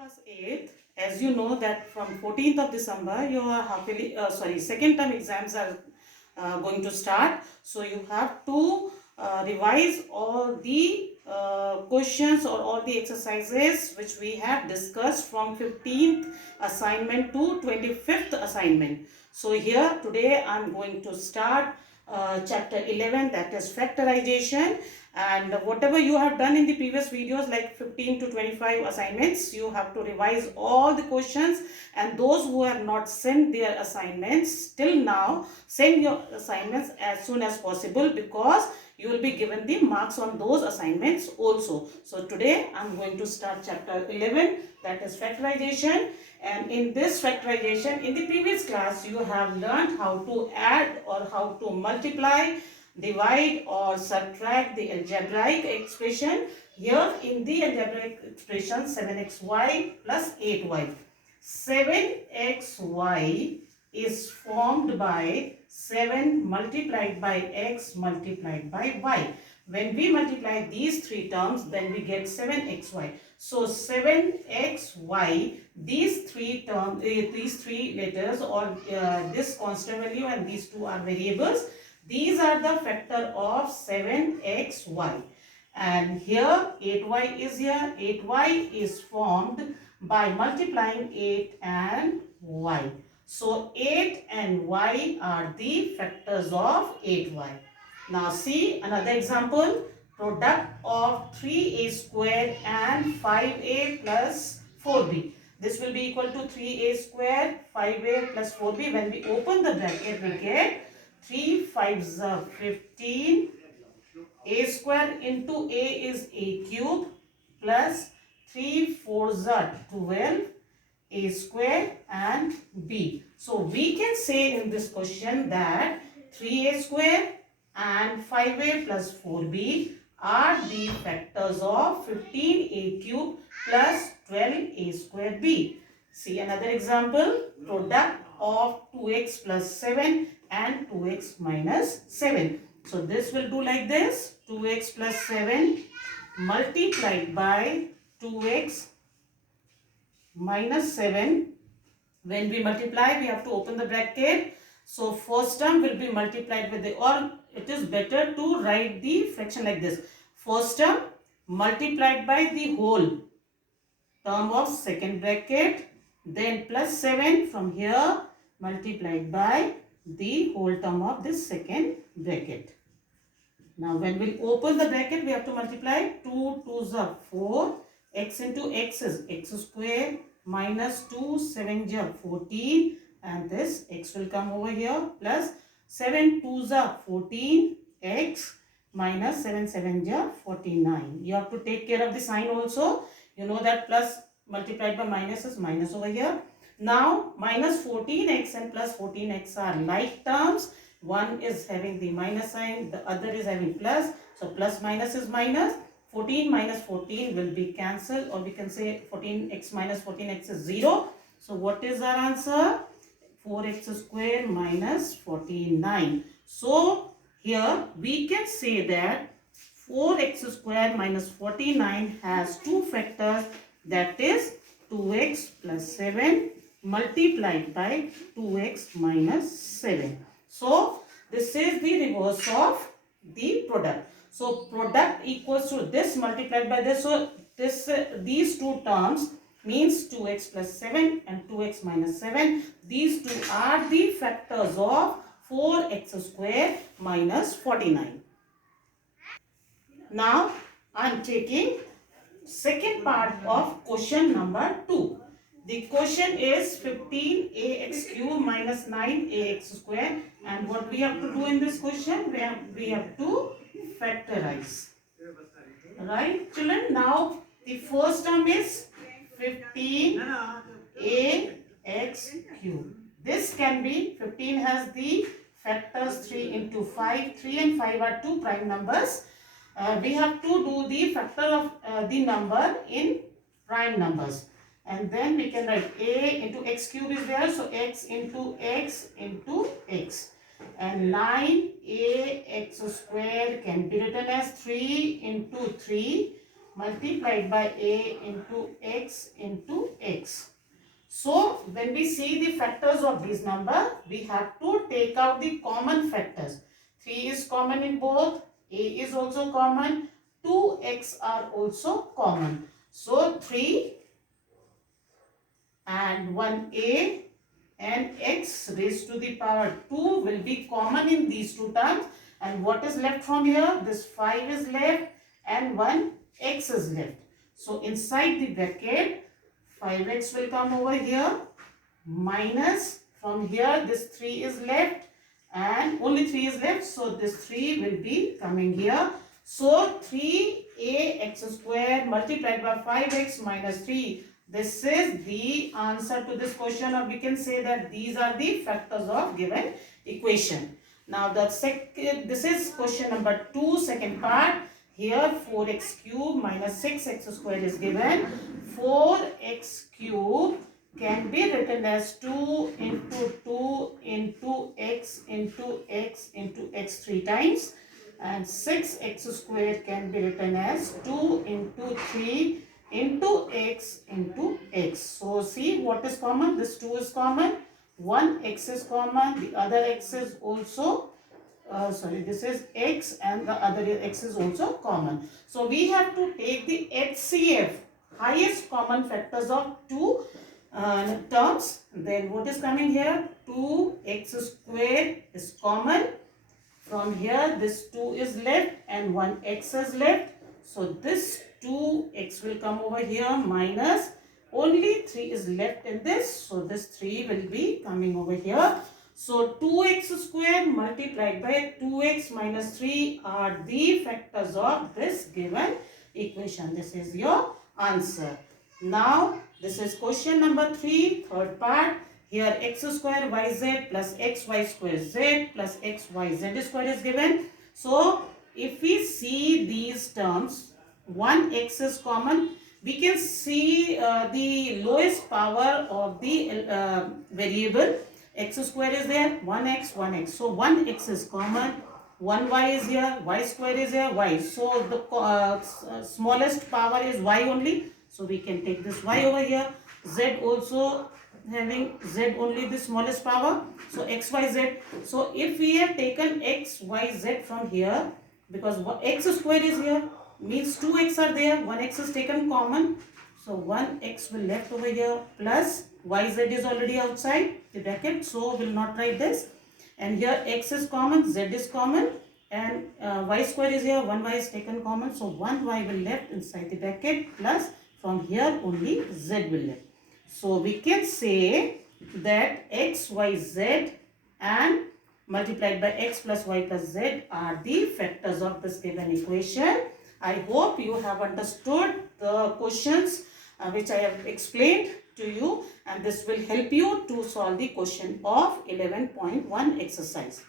class 8th, as you know that from 14th of December, your second term exams are going to start. So you have to revise all the questions or all the exercises which we have discussed from 15th assignment to 25th assignment. So here today I am going to start chapter 11, that is factorization, and whatever you have done in the previous videos like 15 to 25 assignments, you have to revise all the questions, and those who have not sent their assignments till now, send your assignments as soon as possible, because you will be given the marks on those assignments also. So today I am going to start chapter 11, that is factorization. And in this factorization, in the previous class you have learned how to add or how to multiply, divide or subtract the algebraic expression. Here in the algebraic expression 7xy plus 8y. 7xy is formed by 7 multiplied by x multiplied by y. When we multiply these three terms, then we get 7xy. So 7xy, these three terms, these three letters, or this constant value and these two are variables. These are the factor of 7xy. And here 8y is here. 8y is formed by multiplying 8 and y. So 8 and y are the factors of 8y. Now see another example. Product of 3a square and 5a plus 4b. This will be equal to 3a square, 5a plus 4b. When we open the bracket, we get 3 5s are 15. A square into a is a cube plus 3 4s are 12. A square and b. So we can say in this question that 3a square and 5a plus 4b are the factors of 15a cube plus 12a square b. See another example. Product of 2x plus 7 and 2x minus 7. So this will do like this. 2x plus 7 multiplied by 2x minus 7. When we multiply, we have to open the bracket. So first term will be multiplied with the, or it is better to write the fraction like this. First term multiplied by the whole term of second bracket, then plus 7 from here multiplied by the whole term of this second bracket. Now when we open the bracket, we have to multiply 2 2s are 4, x into x is x square minus 2 7 are 14, and this x will come over here plus 7 2s are 14 x minus 7 7 are 49. You have to take care of the sign also. You know that plus multiplied by minus is minus over here. Now minus 14x and plus 14x are like terms. One is having the minus sign, the other is having plus. So plus minus is minus. 14 minus 14 will be cancelled, or we can say 14x minus 14x is 0. So what is our answer? 4x square minus 49. So here we can say that 4x square minus 49 has two factors, that is 2x plus 7 multiplied by 2x minus 7. So this is the reverse of the product. So product equals to this multiplied by this. So this these two terms means 2x plus 7 and 2x minus 7. These two are the factors of 4x square minus 49. Now I am taking second part of question number 2. The question is 15ax cube minus 9ax square, and what we have to do in this question, we have to factorize. Right children? Now the first term is 15ax cube. This can be, 15 has the factors 3 into 5. 3 and 5 are two prime numbers. We have to do the factor of the number in prime numbers, and then we can write a into x cube is there, so x into x, and 9ax square can be written as 3 into 3 multiplied by a into x, when we see the factors of these number, we have to take out the common factors. 3 is common in both, a is also common, 2x are also common. So 3 and 1a and x raised to the power 2 will be common in these two terms. And what is left from here? This 5 is left and 1x is left. So inside the bracket, 5x will come over here, minus from here this 3 is left and only 3 is left. So this 3 will be coming here. So 3ax square multiplied by 5x minus 3. This is the answer to this question, or we can say that these are the factors of given equation. Now this is question number 2, second part. Here 4x cube minus 6x square is given. 4x cube can be written as 2 into 2 into x into x into x 3 times, and 6x square can be written as 2 into 3 into x into x. So see what is common. This 2 is common, 1x is common, the other x is also this is x and the other x is also common. So we have to take the HCF, highest common factors of two terms. Then what is coming here? 2x square is common. From here this 2 is left and 1x is left. So this 2x will come over here, minus only 3 is left in this. So this 3 will be coming over here. So 2x square multiplied by 2x minus 3 are the factors of this given equation. This is your answer. Now this is question number 3, third part. Here x square yz plus xy square z plus xyz square is given. So if we see these terms, 1x is common. We can see the lowest power of the variable. X square is there, 1x, 1x. So 1x is common, 1y is here, y square is here, y. So the smallest power is y only. So we can take this y over here. Z also having z only the smallest power. So x, y, z. So if we have taken x, y, z from here, because x square is here, means 2x are there, 1x is taken common. So 1x will left over here, plus yz is already outside the bracket, so will not write this. And here x is common, z is common, and y square is here, 1y is taken common. So 1y will left inside the bracket, plus from here only z will left. So we can say that x, y, z and multiplied by x plus y plus z are the factors of this given equation. I hope you have understood the questions which I have explained to you, and this will help you to solve the question of 11.1 exercise.